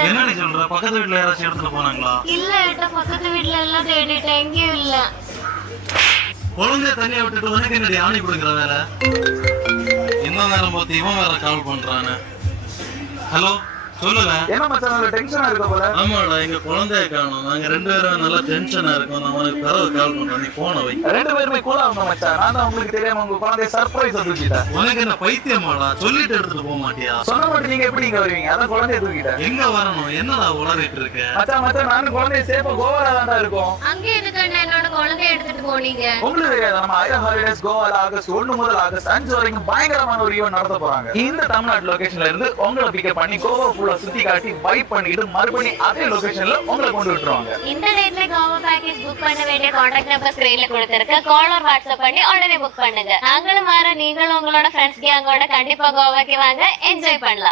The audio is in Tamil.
தேடிட்டேன். என்னடி சொல்ற? பக்கத்து வீட்ல யாராச்சும் எடுத்துட்டு போனாங்களா? இல்ல ஏட்டா, பக்கத்து வீட்ல எல்லாம் தேடிட்டேன், எங்கேயும் இல்ல. குழந்தைய தனியா விட்டுட்டு உனக்கு என்னடி ஆணி கொடுக்குற வேற? என்ன நேரம் பார்த்து இவன் வேற கால் பண்றானு. ஹலோ, சொல்லுங்க. என்ன மச்சான் டென்ஷனா இருக்க போல? ஆமாடா, எங்க குழந்தைய காணோம். நாங்க 2 பேரும் நல்லா டென்ஷனா இருக்கோம். நான் உனக்கு பிறகு கால் பண்றேன், நீ போன வை. 2 பேருமே கூலா இருந்தோம் மச்சான். நான் தான் உங்களுக்கு தெரியாம உங்க குழந்தைய சர்ப்ரைஸ் தூக்கிட்டேன். உனக்கு என்ன பைத்தியமாடா? சொல்லிட்டு எடுத்துட்டு போக மாட்டியா? சொன்ன மட்டும் நீங்க எப்படி இங்க வருவீங்க? அதான் குழந்தைய தூக்கிட்டேன். எங்க வரணும்? என்னடா உளறிட்டு இருக்க? மச்சான் நானும் குழந்தைய சேஃபா கோவால தான்டா இருக்கோம். அங்க எதுக்கு அண்ணா என்னோட குழந்தைய எடுத்துட்டு போனீங்க? உங்களுக்கு தெரியாது, நம்ம ஐரா ஹாலிடேஸ் கோவால ஆகஸ்ட் 1 முதல் ஆகஸ்ட் 5 வரைக்கும் பயங்கரமான ஒரு ஈவென்ட் நடத்த போறாங்க. இந்த தமிழ்நாடு லொகேஷன்ல இருந்து உங்களை பிக்கப் பண்ணி கோவா ஃபுல்லா சுத்தி காட்டி வைப் பண்ணிட்டு மறுபடியும் அதே லொகேஷன்ல உங்களை கொண்டு விட்டுருவாங்க. இந்த டேட்ல கோவா பேக்கேஜ் புக் பண்ண வேண்டிய கான்டாக்ட் நம்பர் ஸ்கிரீன்ல கொடுத்திருக்க. கால் ஆர் வாட்ஸ்அப் பண்ணி உடனே புக் பண்ணுங்க. நாங்களும் வர, நீங்களும் உங்களோட ஃப்ரெண்ட்ஸ் கேங்கோட கண்டிப்பா கோவாக்கு வாங்க, என்ஜாய் பண்ணலாம்.